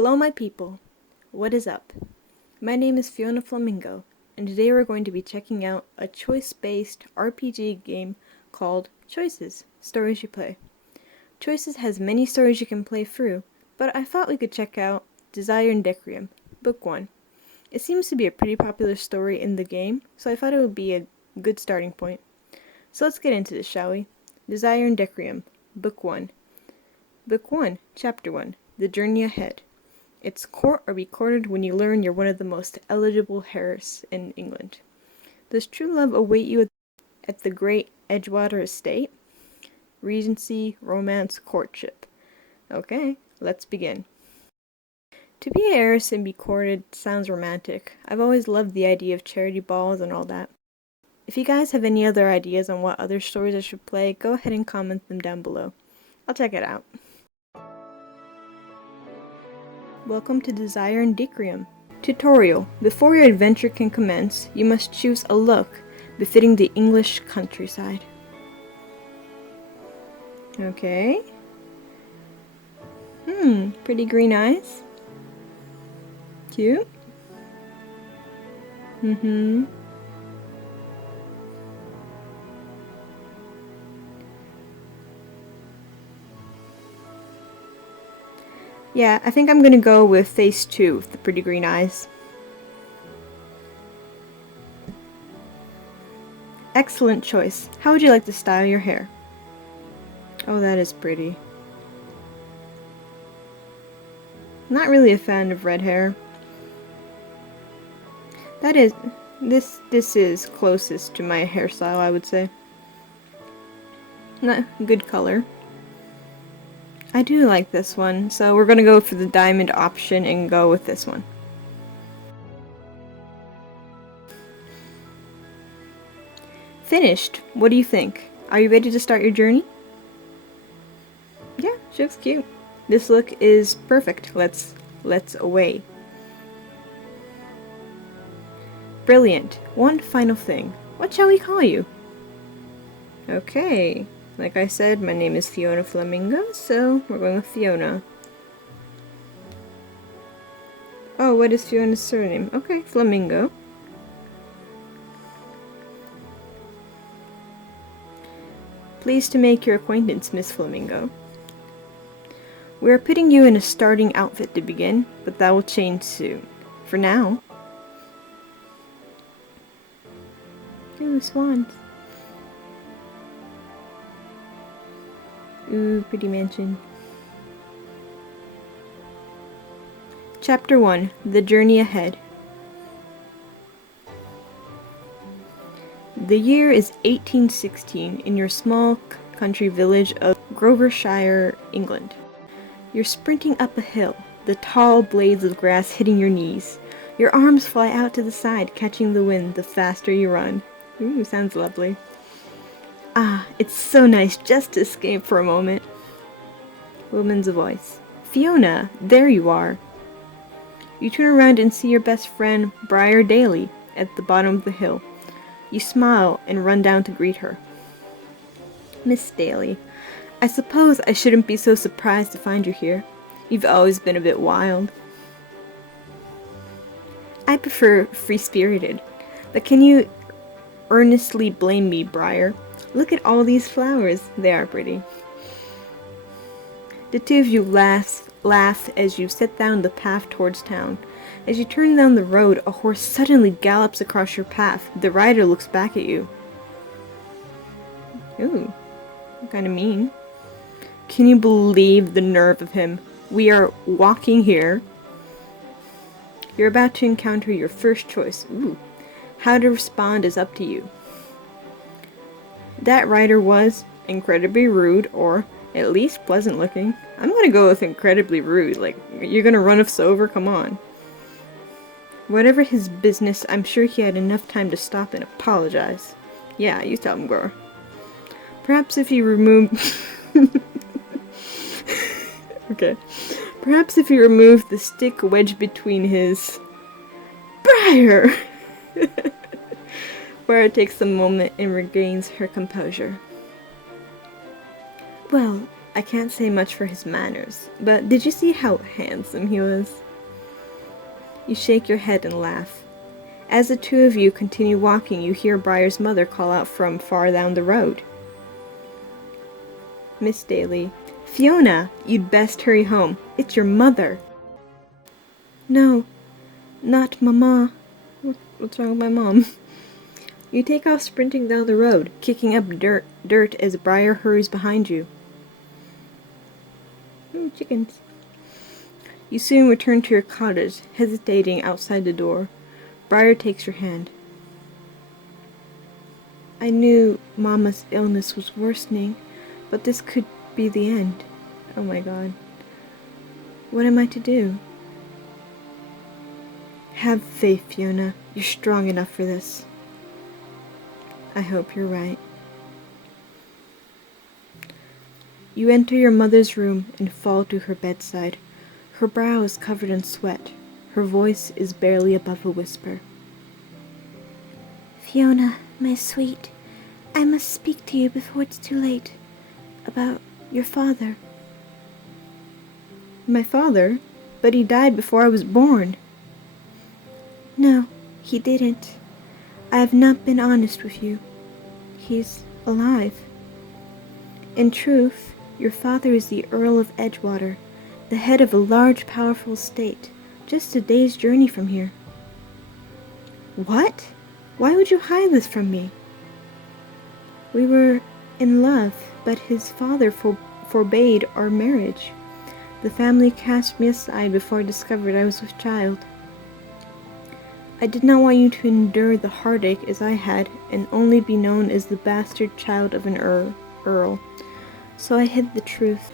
Hello my people, what is up? My name is Fiona Flamingo, and today we're going to be checking out a choice-based RPG game called Choices, Stories You Play. Choices has many stories you can play through, but I thought we could check out Desire and Decorum, Book 1. It seems to be a pretty popular story in the game, so I thought it would be a good starting point. So let's get into this, shall we? Desire and Decorum, Book 1. Book 1, Chapter 1, The Journey Ahead. It's court or recorded when you learn you're one of the most eligible heirs in England. Does true love await you at the great Edgewater estate? Regency, romance, courtship. Okay, let's begin. To be an heiress and be courted sounds romantic. I've always loved the idea of charity balls and all that. If you guys have any other ideas on what other stories I should play, go ahead and comment them down below. I'll check it out. Welcome to Desire and Decorum. Tutorial. Before your adventure can commence, you must choose a look befitting the English countryside. Okay. Pretty green eyes. Cute. Yeah, I think I'm gonna go with face 2 with the pretty green eyes. Excellent choice. How would you like to style your hair? Oh, that is pretty. Not really a fan of red hair. This is closest to my hairstyle, I would say. Not good color. I do like this one, so we're gonna go for the diamond option and go with this one. Finished. What do you think? Are you ready to start your journey? Yeah, she looks cute. This look is perfect. Let's away. Brilliant. One final thing. What shall we call you? Okay. Like I said, my name is Fiona Flamingo, so we're going with Fiona. Oh, what is Fiona's surname? Okay, Flamingo. Pleased to make your acquaintance, Miss Flamingo. We are putting you in a starting outfit to begin, but that will change soon. For now... Ooh, swans. Ooh, pretty mansion. Chapter 1, The Journey Ahead. The year is 1816 in your small country village of Grovershire, England. You're sprinting up a hill, the tall blades of grass hitting your knees. Your arms fly out to the side, catching the wind the faster you run. Ooh, sounds lovely. Ah, it's so nice just to escape for a moment. Woman's voice. Fiona, there you are. You turn around and see your best friend, Briar Daly, at the bottom of the hill. You smile and run down to greet her. Miss Daly, I suppose I shouldn't be so surprised to find you here. You've always been a bit wild. I prefer free-spirited, but can you earnestly blame me, Briar? Look at all these flowers. They are pretty. The two of you laugh as you set down the path towards town. As you turn down the road, a horse suddenly gallops across your path. The rider looks back at you. Ooh, kind of mean. Can you believe the nerve of him? We are walking here. You're about to encounter your first choice. Ooh. How to respond is up to you. That rider was incredibly rude, or at least pleasant looking. I'm gonna go with incredibly rude. Like, you're gonna run us over? Come on. Whatever his business, I'm sure he had enough time to stop and apologize. Yeah, you tell him, girl. Perhaps if he removed... Okay. Perhaps if he removed the stick wedged between his... Briar! Briar takes a moment and regains her composure. Well, I can't say much for his manners, but did you see how handsome he was? You shake your head and laugh. As the two of you continue walking, you hear Briar's mother call out from far down the road. Miss Daly, Fiona, you'd best hurry home. It's your mother. No, not Mama. What's wrong with my mom? You take off sprinting down the road, kicking up dirt as Briar hurries behind you. Ooh, chickens. You soon return to your cottage, hesitating outside the door. Briar takes your hand. I knew Mama's illness was worsening, but this could be the end. Oh my God. What am I to do? Have faith, Fiona. You're strong enough for this. I hope you're right. You enter your mother's room and fall to her bedside. Her brow is covered in sweat. Her voice is barely above a whisper. Fiona, my sweet, I must speak to you before it's too late. About your father. My father? But he died before I was born. No, he didn't. I have not been honest with you. He's alive. In truth, your father is the Earl of Edgewater, the head of a large, powerful estate, just a day's journey from here. What? Why would you hide this from me? We were in love, but his father forbade our marriage. The family cast me aside before I discovered I was with child. I did not want you to endure the heartache as I had, and only be known as the bastard child of an earl. So I hid the truth.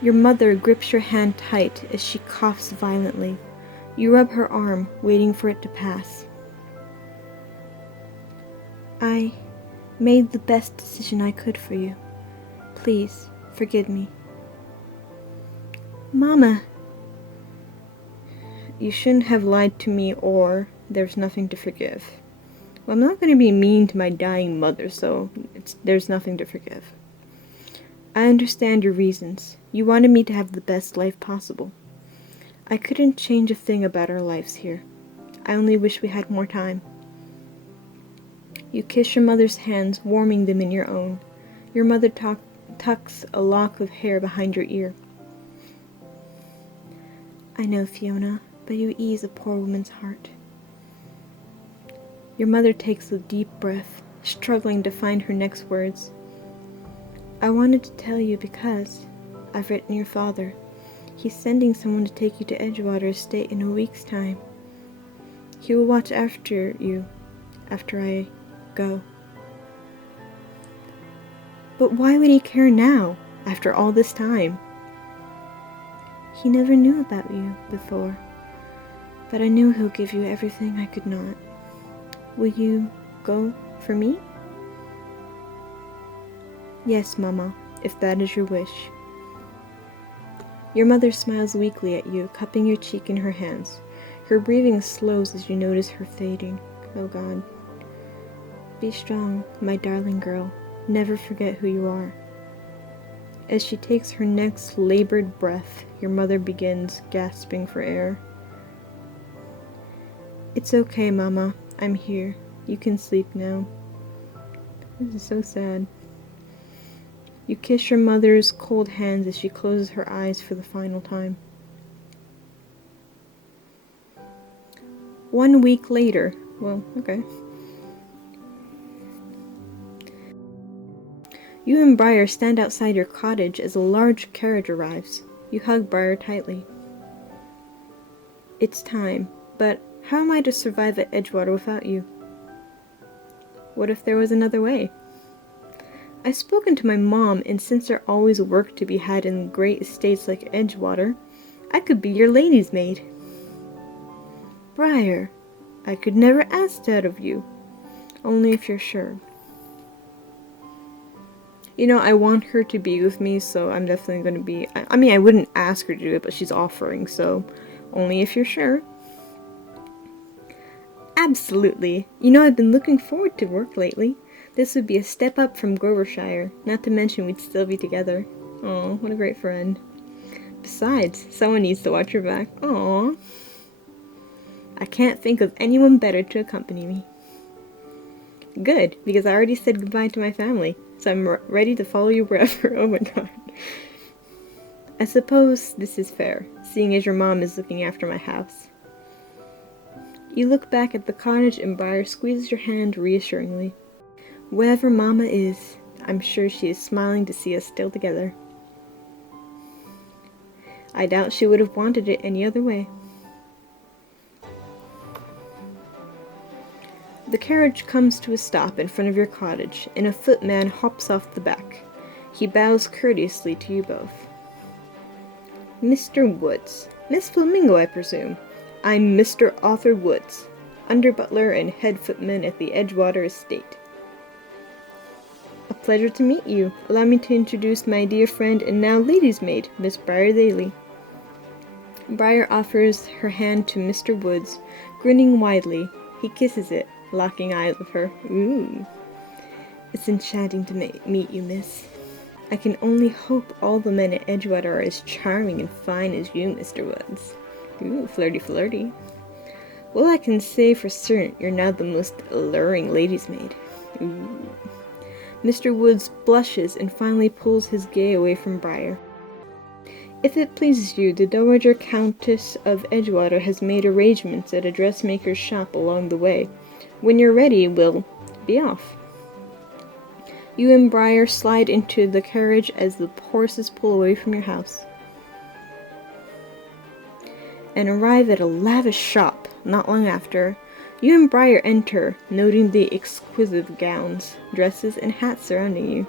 Your mother grips your hand tight as she coughs violently. You rub her arm, waiting for it to pass. I made the best decision I could for you. Please, forgive me. Mama! You shouldn't have lied to me, or there's nothing to forgive. Well, I'm not going to be mean to my dying mother, so there's nothing to forgive. I understand your reasons. You wanted me to have the best life possible. I couldn't change a thing about our lives here. I only wish we had more time. You kiss your mother's hands, warming them in your own. Your mother tucks a lock of hair behind your ear. I know, Fiona, but you ease a poor woman's heart. Your mother takes a deep breath, struggling to find her next words. I wanted to tell you because I've written your father. He's sending someone to take you to Edgewater Estate in a week's time. He will watch after you after I go. But why would he care now, after all this time? He never knew about you before, but I knew he'll give you everything I could not. Will you go for me? Yes, Mama, if that is your wish. Your mother smiles weakly at you, cupping your cheek in her hands. Her breathing slows as you notice her fading. Oh God. Be strong, my darling girl. Never forget who you are. As she takes her next labored breath, your mother begins gasping for air. It's okay, Mama. I'm here. You can sleep now. This is so sad. You kiss your mother's cold hands as she closes her eyes for the final time. 1 week later. Well, okay. You and Briar stand outside your cottage as a large carriage arrives. You hug Briar tightly. It's time, but how am I to survive at Edgewater without you? What if there was another way? I've spoken to my mom, and since there's always work to be had in great estates like Edgewater, I could be your lady's maid. Briar, I could never ask that of you, only if you're sure. You know, I want her to be with me, so I'm definitely going to be... I mean, I wouldn't ask her to do it, but she's offering, so only if you're sure. Absolutely. You know, I've been looking forward to work lately. This would be a step up from Grovershire, not to mention we'd still be together. Aw, what a great friend. Besides, someone needs to watch your back. Aw. I can't think of anyone better to accompany me. Good, because I already said goodbye to my family, so I'm ready to follow you wherever. Oh my god. I suppose this is fair, seeing as your mom is looking after my house. You look back at the cottage and Briar squeezes your hand reassuringly. Wherever Mama is, I'm sure she is smiling to see us still together. I doubt she would have wanted it any other way. The carriage comes to a stop in front of your cottage, and a footman hops off the back. He bows courteously to you both. Mr. Woods. Miss Flamingo, I presume. I'm Mr. Arthur Woods, under butler and head footman at the Edgewater estate. A pleasure to meet you. Allow me to introduce my dear friend and now lady's maid, Miss Briar Daly. Briar offers her hand to Mr. Woods, grinning widely. He kisses it, locking eyes with her. Ooh. It's enchanting to meet you, miss. I can only hope all the men at Edgewater are as charming and fine as you, Mr. Woods. Ooh, flirty, flirty. Well, I can say for certain you're now the most alluring lady's maid. Ooh. Mr. Woods blushes and finally pulls his gaze away from Briar. If it pleases you, the Dowager Countess of Edgewater has made arrangements at a dressmaker's shop along the way. When you're ready, we'll be off. You and Briar slide into the carriage as the horses pull away from your house, and arrive at a lavish shop not long after. You and Briar enter, noting the exquisite gowns, dresses, and hats surrounding you.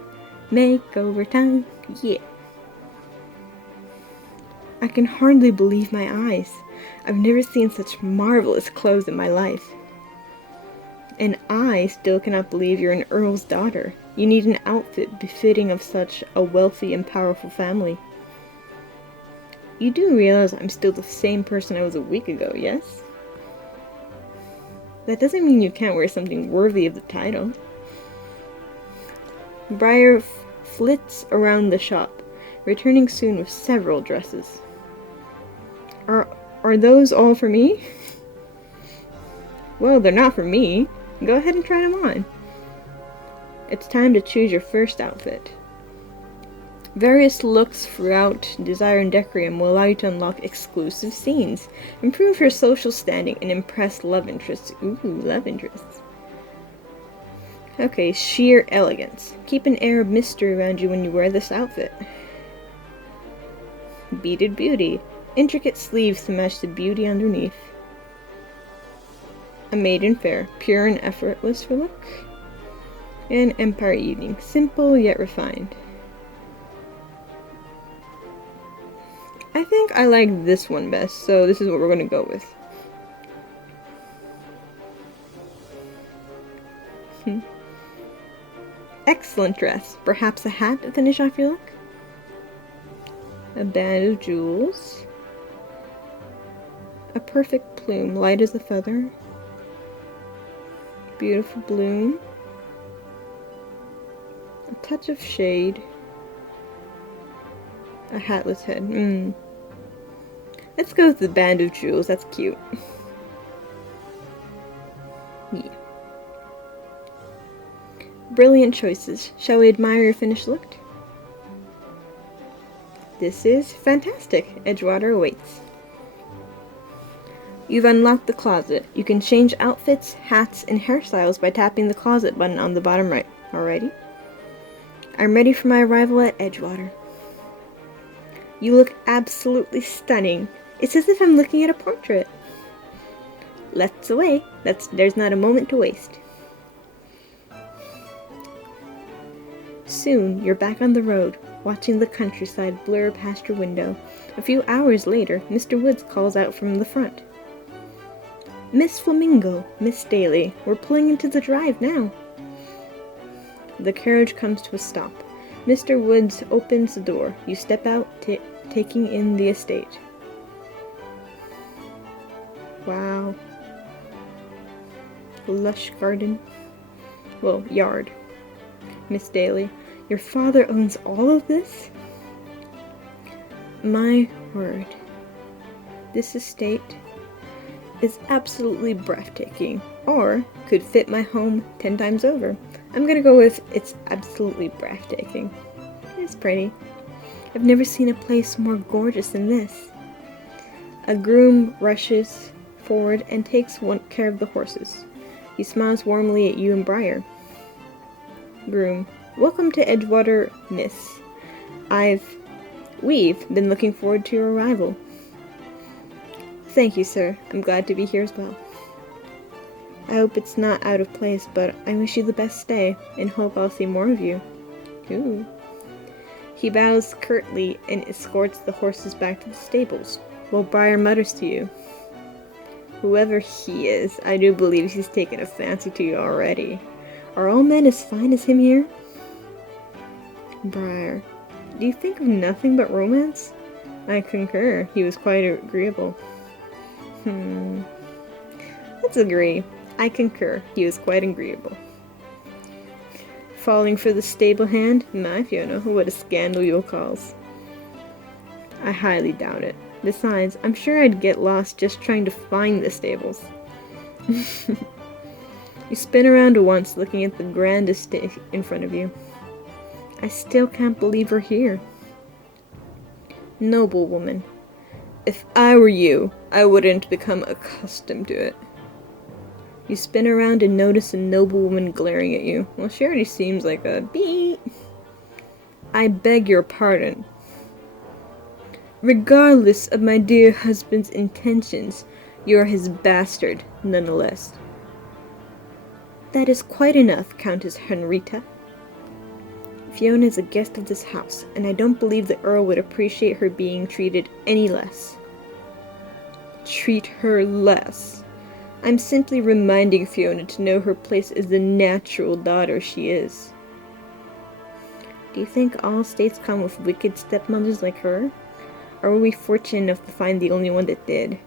Makeover time, yeah. I can hardly believe my eyes. I've never seen such marvelous clothes in my life. And I still cannot believe you're an earl's daughter. You need an outfit befitting of such a wealthy and powerful family. You do realize I'm still the same person I was a week ago, yes? That doesn't mean you can't wear something worthy of the title. Briar flits around the shop, returning soon with several dresses. Are those all for me? Well, they're not for me. Go ahead and try them on. It's time to choose your first outfit. Various looks throughout Desire and Decorum will allow you to unlock exclusive scenes, improve your social standing, and impress love interests. Ooh, love interests. Okay, sheer elegance. Keep an air of mystery around you when you wear this outfit. Beaded beauty. Intricate sleeves to match the beauty underneath. A maiden fair. Pure and effortless for look. And Empire evening. Simple yet refined. I think I like this one best, so this is what we're going to go with. Excellent dress. Perhaps a hat to finish off your look? A band of jewels. A perfect plume, light as a feather. Beautiful bloom. A touch of shade. A hatless head. Let's go with the band of jewels. That's cute. Yeah. Brilliant choices. Shall we admire your finished look? This is fantastic. Edgewater awaits. You've unlocked the closet. You can change outfits, hats, and hairstyles by tapping the closet button on the bottom right. Alrighty? I'm ready for my arrival at Edgewater. You look absolutely stunning. It's as if I'm looking at a portrait. Let's away. There's not a moment to waste. Soon, you're back on the road, watching the countryside blur past your window. A few hours later, Mr. Woods calls out from the front. Miss Flamingo, Miss Daly, we're pulling into the drive now. The carriage comes to a stop. Mr. Woods opens the door. You step out, taking in the estate. Wow. Lush garden. Well, yard. Miss Daly. Your father owns all of this? My word. This estate is absolutely breathtaking, or could fit my home 10 times over. I'm gonna go with it's absolutely breathtaking. It's pretty. I've never seen a place more gorgeous than this. A groom rushes forward and takes care of the horses. He smiles warmly at you and Briar. Groom, welcome to Edgewater, miss. We've been looking forward to your arrival. Thank you, sir. I'm glad to be here as well. I hope it's not out of place, but I wish you the best stay, and hope I'll see more of you. Ooh. He bows curtly and escorts the horses back to the stables, while Briar mutters to you. Whoever he is, I do believe he's taken a fancy to you already. Are all men as fine as him here? Briar, do you think of nothing but romance? I concur. He was quite agreeable. Let's agree. I concur. He was quite agreeable. Falling for the stable hand? My Fiona, what a scandal you'll cause. I highly doubt it. Besides, I'm sure I'd get lost just trying to find the stables. You spin around once, looking at the grand estate in front of you. I still can't believe we're here. Noble woman. If I were you, I wouldn't become accustomed to it. You spin around and notice a noble woman glaring at you. Well, she already seems like a beep. I beg your pardon. Regardless of my dear husband's intentions, you're his bastard, nonetheless. That is quite enough, Countess Henrietta. Fiona is a guest of this house, and I don't believe the Earl would appreciate her being treated any less. Treat her less? I'm simply reminding Fiona to know her place as the natural daughter she is. Do you think all estates come with wicked stepmothers like her? Or were we fortunate enough to find the only one that did?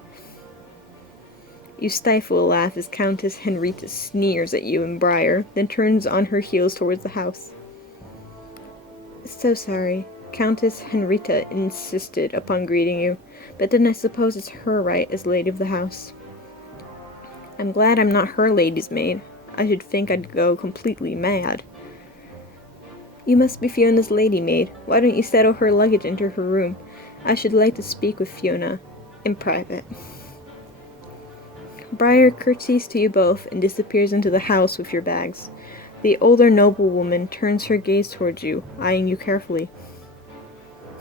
You stifle a laugh as Countess Henrietta sneers at you and Briar, then turns on her heels towards the house. So sorry. Countess Henrietta insisted upon greeting you, but then I suppose it's her right as lady of the house. I'm glad I'm not her lady's maid. I should think I'd go completely mad. You must be Fiona's lady maid. Why don't you settle her luggage into her room? I should like to speak with Fiona in private. Briar curtsies to you both and disappears into the house with your bags. The older noblewoman turns her gaze towards you, eyeing you carefully.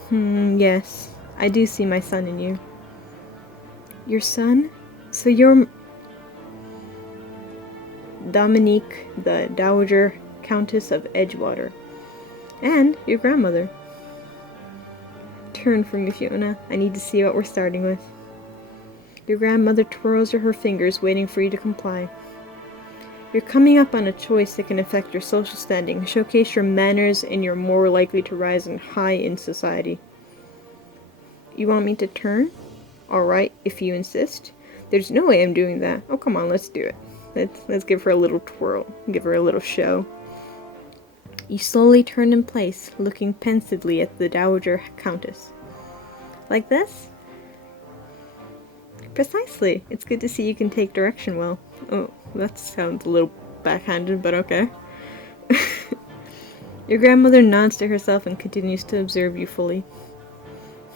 Yes, I do see my son in you. Your son? So you're Dominique, the Dowager Countess of Edgewater. And your grandmother. Turn from me, Fiona. I need to see what we're starting with. Your grandmother twirls her fingers, waiting for you to comply. You're coming up on a choice that can affect your social standing, showcase your manners, and you're more likely to rise high in society. You want me to turn? Alright, if you insist. There's no way I'm doing that. Oh, come on, let's do it. Let's give her a little twirl. Give her a little show. You slowly turn in place, looking pensively at the Dowager Countess. Like this? Precisely. It's good to see you can take direction well. Oh, that sounds a little backhanded, but okay. Your grandmother nods to herself and continues to observe you fully.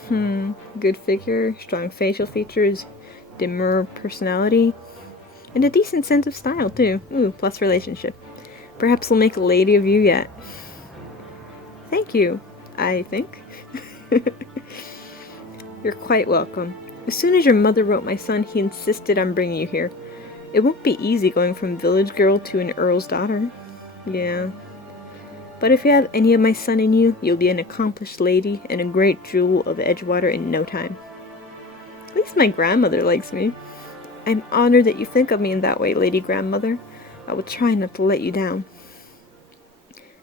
Good figure, strong facial features, demure personality, and a decent sense of style, too. Ooh, plus relationship. Perhaps we'll make a lady of you yet. Thank you, I think. You're quite welcome. As soon as your mother wrote my son, he insisted on bringing you here. It won't be easy going from village girl to an earl's daughter. Yeah. But if you have any of my son in you, you'll be an accomplished lady and a great jewel of Edgewater in no time. At least my grandmother likes me. I'm honored that you think of me in that way, Lady Grandmother. I will try not to let you down.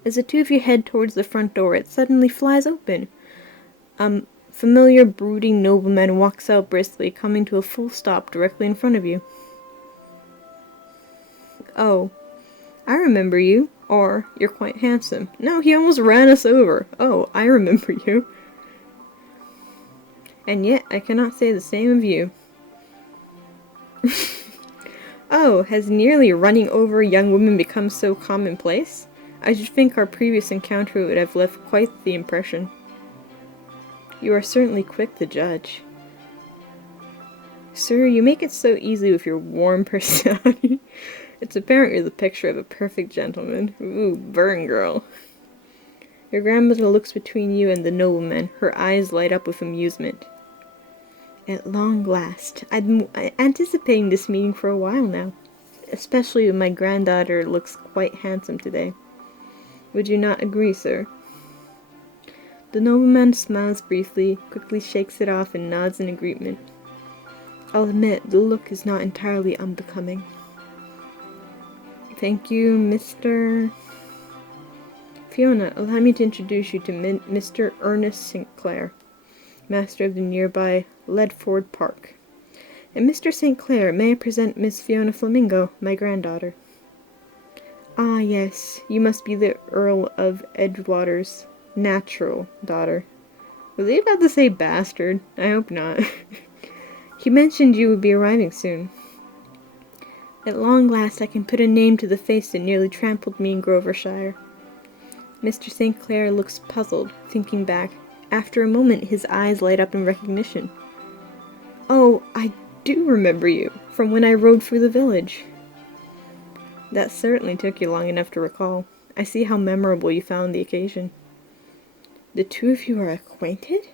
As the two of you head towards the front door, it suddenly flies open. Familiar brooding nobleman walks out briskly, coming to a full stop directly in front of you. Oh, I remember you. Or, you're quite handsome. No, he almost ran us over. Oh, I remember you. And yet, I cannot say the same of you. Oh, has nearly running over a young woman become so commonplace? I should think our previous encounter would have left quite the impression. You are certainly quick to judge. Sir, you make it so easy with your warm personality. It's apparent you're the picture of a perfect gentleman. Ooh, burn, girl. Your grandmother looks between you and the nobleman. Her eyes light up with amusement. At long last. I've been anticipating this meeting for a while now. Especially when my granddaughter looks quite handsome today. Would you not agree, sir? The nobleman smiles briefly, quickly shakes it off, and nods in agreement. I'll admit, the look is not entirely unbecoming. Thank you, Mr. Fiona, allow me to introduce you to Mr. Ernest St. Clair, master of the nearby Ledford Park. And Mr. St. Clair, may I present Miss Fiona Flamingo, my granddaughter? Ah, yes, you must be the Earl of Edgewater's natural daughter. Was he about to say bastard? I hope not. He mentioned you would be arriving soon. At long last I can put a name to the face that nearly trampled me in Grovershire. Mr. St. Clair looks puzzled, thinking back. After a moment his eyes light up in recognition. Oh, I do remember you, from when I rode through the village. That certainly took you long enough to recall. I see how memorable you found the occasion. The two of you are acquainted?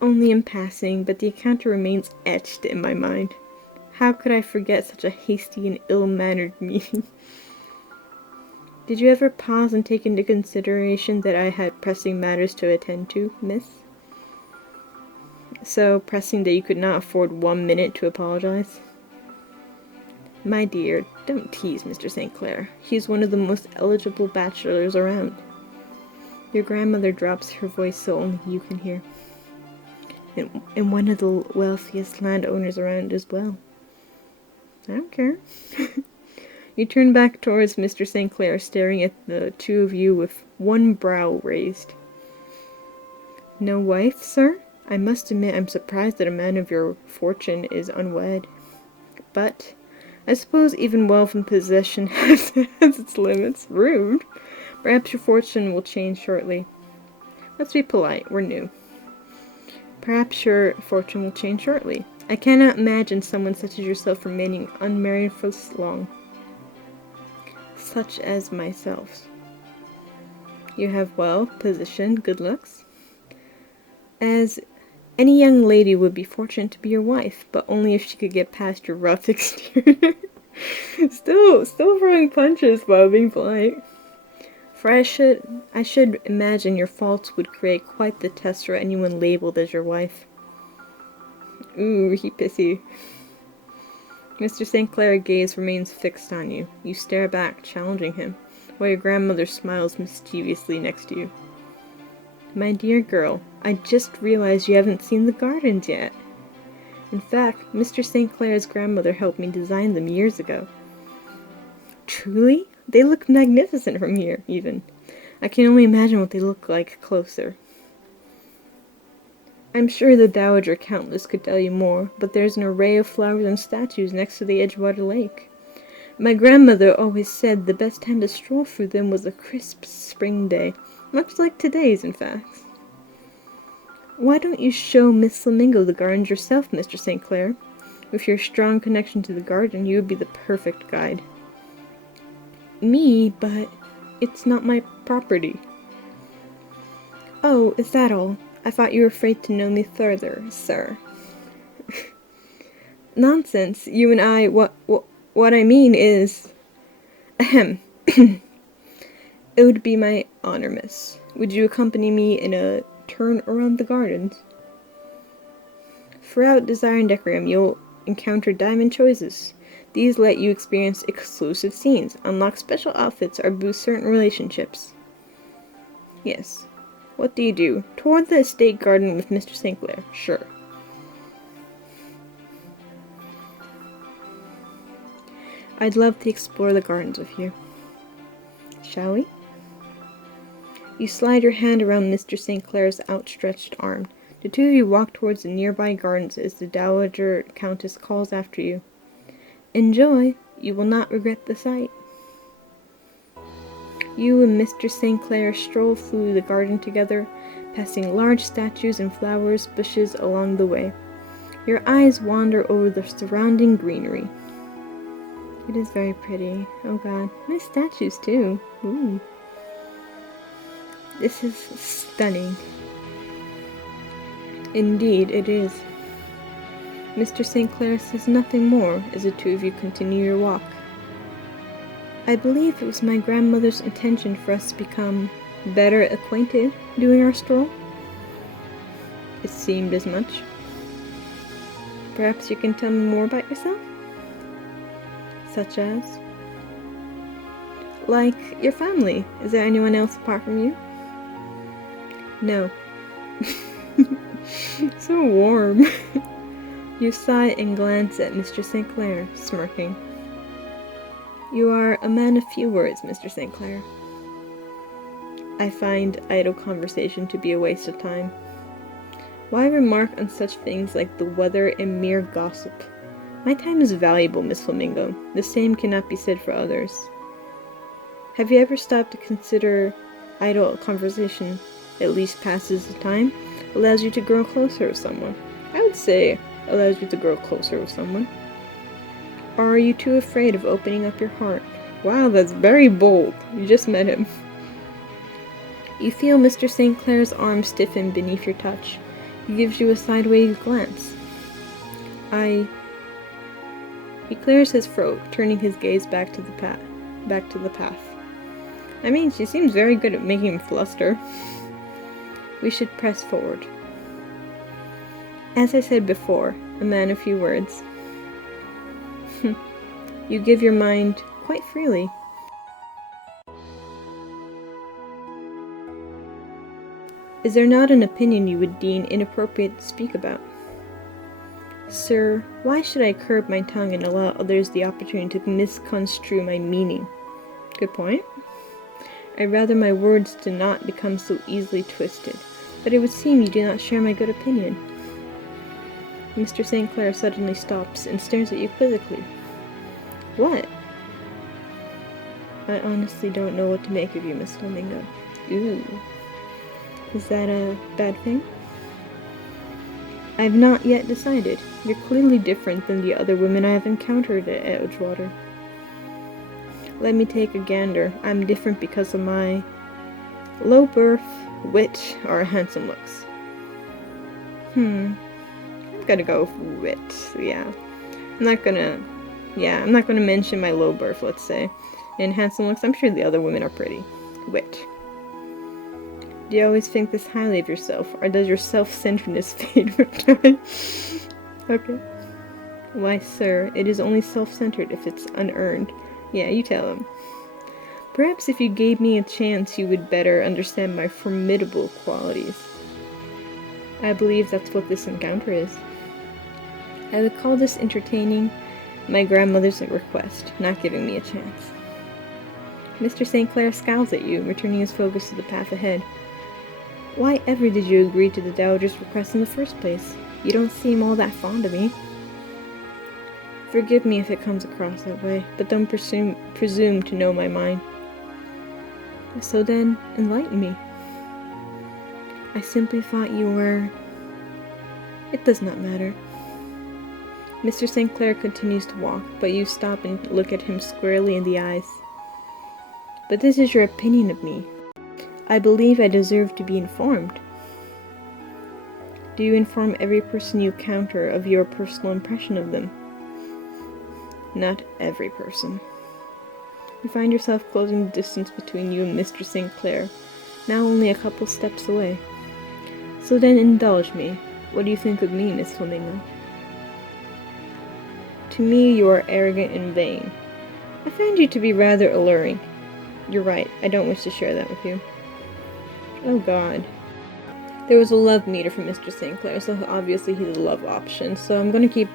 Only in passing, but the encounter remains etched in my mind. How could I forget such a hasty and ill-mannered meeting? Did you ever pause and take into consideration that I had pressing matters to attend to, miss? So pressing that you could not afford 1 minute to apologize? My dear, don't tease Mr. St. Clair. He is one of the most eligible bachelors around. Your grandmother drops her voice so only you can hear. And one of the wealthiest landowners around as well. I don't care. You turn back towards Mr. St. Clair, staring at the two of you with one brow raised. No wife, sir? I must admit I'm surprised that a man of your fortune is unwed. But I suppose even wealth and possession has its limits. Rude. Perhaps your fortune will change shortly. Let's be polite, we're new. Perhaps your fortune will change shortly. I cannot imagine someone such as yourself remaining unmarried for so long. Such as myself. You have wealth, position, good looks. As any young lady would be fortunate to be your wife, but only if she could get past your rough exterior. Still throwing punches while being polite. For I should imagine your faults would create quite the test for anyone labeled as your wife. Ooh, he pissy. Mr. St. Clair's gaze remains fixed on you. You stare back, challenging him, while your grandmother smiles mischievously next to you. My dear girl, I just realized you haven't seen the gardens yet. In fact, Mr. St. Clair's grandmother helped me design them years ago. Truly? They look magnificent from here, even. I can only imagine what they look like closer. I'm sure the Dowager Countess could tell you more, but there's an array of flowers and statues next to the Edgewater Lake. My grandmother always said the best time to stroll through them was a crisp spring day, much like today's, in fact. Why don't you show Miss Flamingo the gardens yourself, Mr. St. Clair? With your strong connection to the garden, you would be the perfect guide. Me, but it's not my property. Oh, is that all? I thought you were afraid to know me further, sir. Nonsense, you and I, what I mean is... Ahem. It would be my honor, miss. Would you accompany me in a turn around the gardens? Throughout Desire and Decorum, you'll encounter diamond choices. These let you experience exclusive scenes, unlock special outfits, or boost certain relationships. Yes. What do you do? Toward the estate garden with Mr. St. Clair. Sure. I'd love to explore the gardens with you. Shall we? You slide your hand around Mr. St. Clair's outstretched arm. The two of you walk towards the nearby gardens as the Dowager Countess calls after you. Enjoy! You will not regret the sight. You and Mr. St. Clair stroll through the garden together, passing large statues and flowers bushes along the way. Your eyes wander over the surrounding greenery. It is very pretty. Oh god. Nice statues too. Ooh. This is stunning. Indeed, it is. Mr. St. Clair says nothing more as the two of you continue your walk. I believe it was my grandmother's intention for us to become better acquainted during our stroll. It seemed as much. Perhaps you can tell me more about yourself? Such as? Like your family. Is there anyone else apart from you? No. So warm. You sigh and glance at Mr. St. Clair, smirking. You are a man of few words, Mr. St. Clair. I find idle conversation to be a waste of time. Why remark on such things like the weather and mere gossip? My time is valuable, Miss Flamingo. The same cannot be said for others. Have you ever stopped to consider idle conversation at least passes the time, allows you to grow closer with someone? I would say allows you to grow closer with someone. Or are you too afraid of opening up your heart? Wow, that's very bold. You just met him. You feel Mr. St. Clair's arm stiffen beneath your touch. He gives you a sideways glance. He clears his throat, turning his gaze back to the path. I mean, she seems very good at making him fluster. We should press forward. As I said before, a man of few words. You give your mind quite freely. Is there not an opinion you would deem inappropriate to speak about? Sir, why should I curb my tongue and allow others the opportunity to misconstrue my meaning? Good point. I'd rather my words do not become so easily twisted, but it would seem you do not share my good opinion. Mr. St. Clair suddenly stops and stares at you quizzically. What? I honestly don't know what to make of you, Miss Flamingo. Ooh. Is that a bad thing? I've not yet decided. You're clearly different than the other women I have encountered at Edgewater. Let me take a gander. I'm different because of my low birth, wit, or handsome looks. I'm gonna go with wit, yeah. I'm not gonna mention my low birth, let's say. And handsome looks, I'm sure the other women are pretty. Wit. Do you always think this highly of yourself, or does your self-centeredness fade with time? Okay. Why, sir, it is only self-centered if it's unearned. Yeah, you tell him. Perhaps if you gave me a chance, you would better understand my formidable qualities. I believe that's what this encounter is. I would call this entertaining my grandmother's request, not giving me a chance. Mr. St. Clair scowls at you, returning his focus to the path ahead. Why ever did you agree to the Dowager's request in the first place? You don't seem all that fond of me. Forgive me if it comes across that way, but don't presume to know my mind. So then, enlighten me. I simply thought you were... It does not matter. Mr. St. Clair continues to walk, but you stop and look at him squarely in the eyes. But this is your opinion of me. I believe I deserve to be informed. Do you inform every person you encounter of your personal impression of them? Not every person. You find yourself closing the distance between you and Mr. St. Clair, now only a couple steps away. So then indulge me. What do you think of me, Miss Flamingo? To me, you are arrogant and vain. I find you to be rather alluring. You're right, I don't wish to share that with you. Oh god. There was a love meter for Mr. St. Clair, so obviously he's a love option. So I'm going to keep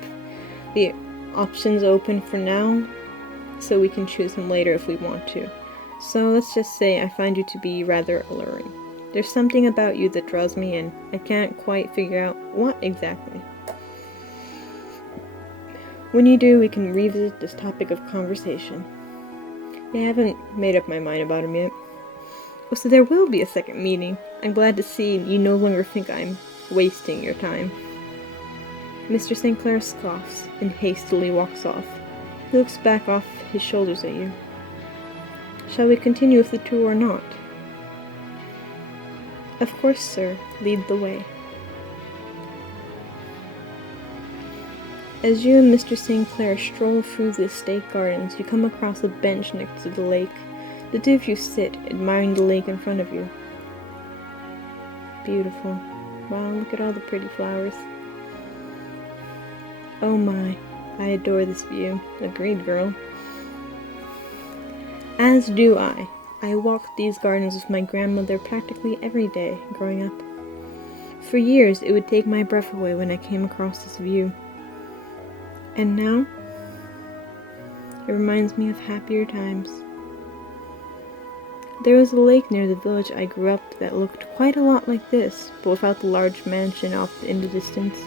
the options open for now, so we can choose him later if we want to. So let's just say I find you to be rather alluring. There's something about you that draws me in. I can't quite figure out what exactly. When you do, we can revisit this topic of conversation. I haven't made up my mind about him yet. Oh, so there will be a second meeting. I'm glad to see you no longer think I'm wasting your time. Mr. St. Clair scoffs and hastily walks off. He looks back off his shoulders at you. Shall we continue with the tour or not? Of course, sir. Lead the way. As you and Mr. St. Clair stroll through the estate gardens, you come across a bench next to the lake. The two of you sit, admiring the lake in front of you. Beautiful. Wow, look at all the pretty flowers. Oh my, I adore this view. Agreed, girl. As do I. I walked these gardens with my grandmother practically every day growing up. For years, it would take my breath away when I came across this view. And now, it reminds me of happier times. There was a lake near the village I grew up that looked quite a lot like this, but without the large mansion off in the distance.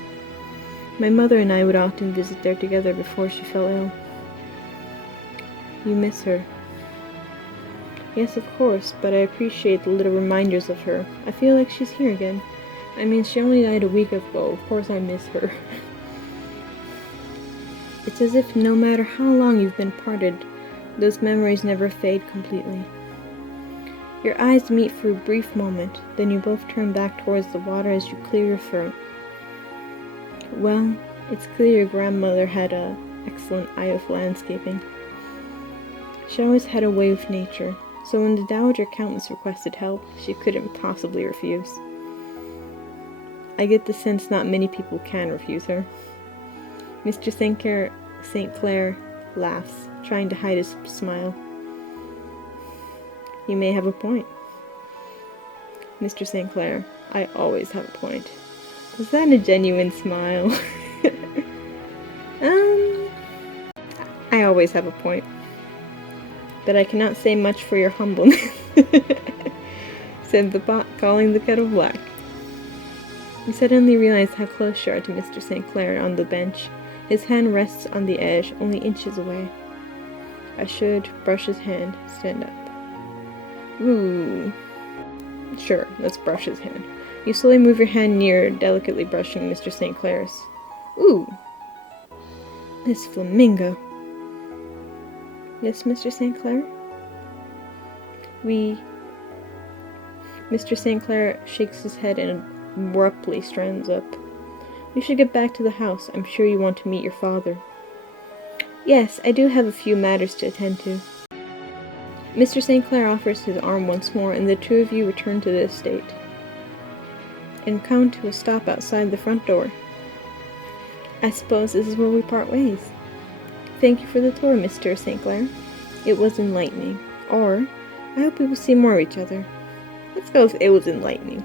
My mother and I would often visit there together before she fell ill. You miss her. Yes, of course, but I appreciate the little reminders of her. I feel like she's here again. I mean, she only died a week ago. Of course I miss her. It's as if no matter how long you've been parted, those memories never fade completely. Your eyes meet for a brief moment, then you both turn back towards the water as you clear your throat. Well, it's clear your grandmother had an excellent eye of landscaping. She always had a way with nature, so when the Dowager Countess requested help, she couldn't possibly refuse. I get the sense not many people can refuse her. Mr. St. Clair laughs, trying to hide his smile. You may have a point. Mr. St. Clair, I always have a point. Was that a genuine smile? I always have a point. But I cannot say much for your humbleness, said the pot, calling the kettle black. You suddenly realize how close you are to Mr. St. Clair on the bench. His hand rests on the edge, only inches away. I should brush his hand, stand up. Ooh. Sure, let's brush his hand. You slowly move your hand near, delicately brushing Mr. St. Clair's. Ooh. Miss Flamingo. Yes, Mr. St. Clair? Mr. St. Clair shakes his head and abruptly stands up. We should get back to the house. I'm sure you want to meet your father. Yes, I do have a few matters to attend to. Mr. St. Clair offers his arm once more, and the two of you return to the estate and come to a stop outside the front door. I suppose this is where we part ways. Thank you for the tour, Mr. St. Clair. It was enlightening. Or, I hope we will see more of each other. Let's go with it was enlightening.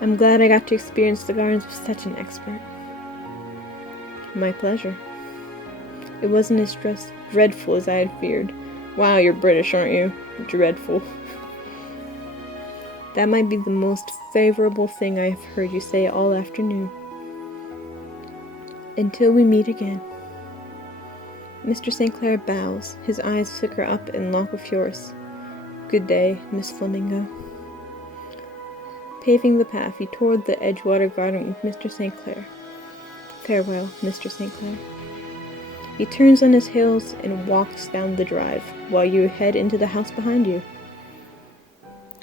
I'm glad I got to experience the gardens with such an expert. My pleasure. It wasn't as dreadful as I had feared. Wow, you're British, aren't you? Dreadful. That might be the most favorable thing I have heard you say all afternoon. Until we meet again. Mr. St. Clair bows. His eyes flicker up and lock with yours. Good day, Miss Flamingo. Paving the path, he toured the Edgewater Garden with Mr. St. Clair. Farewell, Mr. St. Clair. He turns on his heels and walks down the drive, while you head into the house behind you.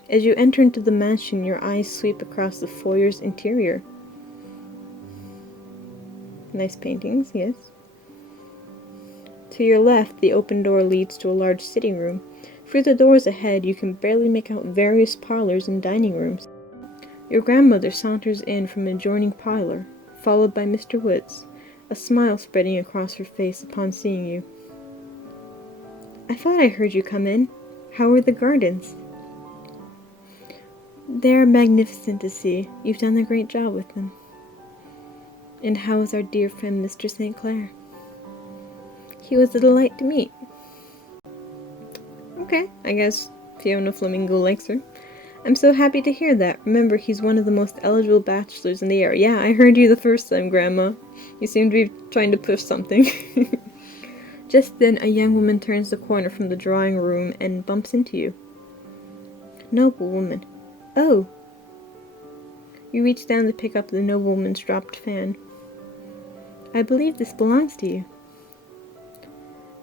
As you enter into the mansion, your eyes sweep across the foyer's interior. Nice paintings, yes. To your left, the open door leads to a large sitting room. Through the doors ahead, you can barely make out various parlors and dining rooms. Your grandmother saunters in from an adjoining parlor, followed by Mr. Woods, a smile spreading across her face upon seeing you. I thought I heard you come in. How are the gardens? They're magnificent to see. You've done a great job with them. And how is our dear friend Mr. St. Clair? He was a delight to meet. Okay, I guess Fiona Flamingo likes her. I'm so happy to hear that. Remember, he's one of the most eligible bachelors in the area. Yeah, I heard you the first time, Grandma. You seem to be trying to push something. Just then, a young woman turns the corner from the drawing room and bumps into you. Noble woman. Oh. You reach down to pick up the noblewoman's dropped fan. I believe this belongs to you.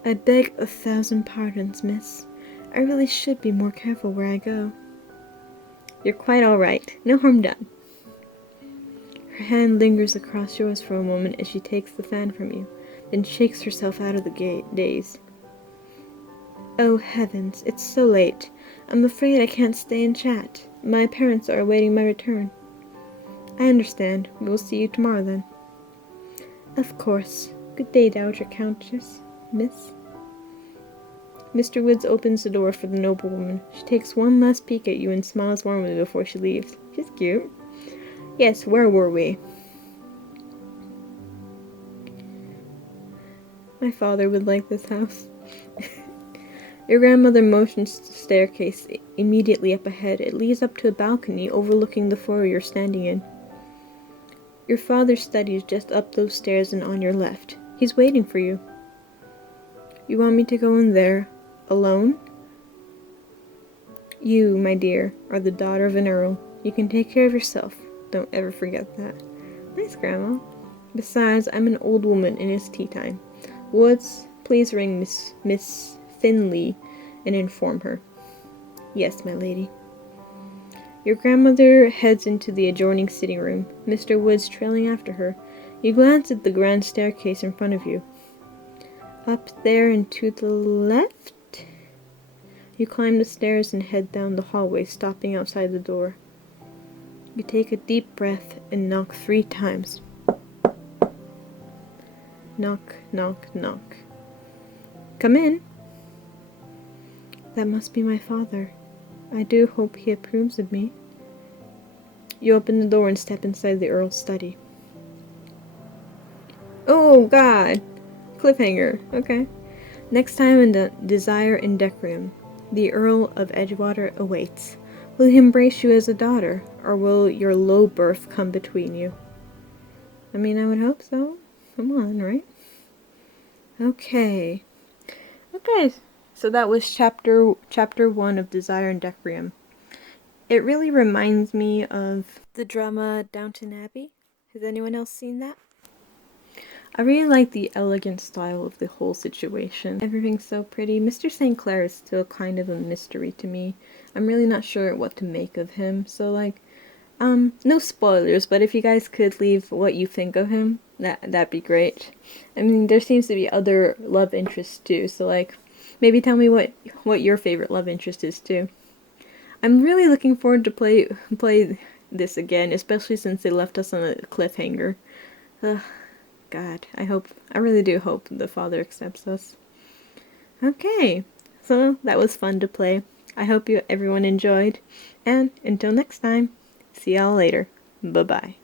I beg 1,000 pardons, miss. I really should be more careful where I go. You're quite all right. No harm done. Her hand lingers across yours for a moment as she takes the fan from you, then shakes herself out of the daze. Oh heavens, it's so late. I'm afraid I can't stay and chat. My parents are awaiting my return. I understand. We will see you tomorrow then. Of course. Good day, Dowager Countess, miss. Mr. Woods opens the door for the noblewoman. She takes one last peek at you and smiles warmly before she leaves. She's cute. Yes, where were we? My father would like this house. Your grandmother motions to the staircase immediately up ahead. It leads up to a balcony overlooking the floor you're standing in. Your father's study is just up those stairs and on your left. He's waiting for you. You want me to go in there? Alone? You, my dear, are the daughter of an earl. You can take care of yourself. Don't ever forget that. Nice, Grandma. Besides, I'm an old woman and it's tea time. Woods, please ring Miss Finley and inform her. Yes, my lady. Your grandmother heads into the adjoining sitting room, Mr. Woods trailing after her. You glance at the grand staircase in front of you. Up there and to the left? You climb the stairs and head down the hallway, stopping outside the door. You take a deep breath and knock 3 times. Knock, knock, knock. Come in. That must be my father. I do hope he approves of me. You open the door and step inside the Earl's study. Oh, God! Cliffhanger. Okay. Next time in the Desire in Decorum, the Earl of Edgewater awaits. Will he embrace you as a daughter, or will your low birth come between you? I mean, I would hope so. Come on, right? Okay. Okay. So that was chapter 1 of Desire in Decorum. It really reminds me of the drama Downton Abbey. Has anyone else seen that? I really like the elegant style of the whole situation. Everything's so pretty. Mr. St. Clair is still kind of a mystery to me. I'm really not sure what to make of him. So like, no spoilers, but if you guys could leave what you think of him, that'd be great. I mean, there seems to be other love interests too, so like, maybe tell me what your favorite love interest is too. I'm really looking forward to play this again, especially since they left us on a cliffhanger. God, I really do hope the father accepts us. Okay, so that was fun to play. I hope everyone enjoyed, and until next time, see y'all later. Bye-bye.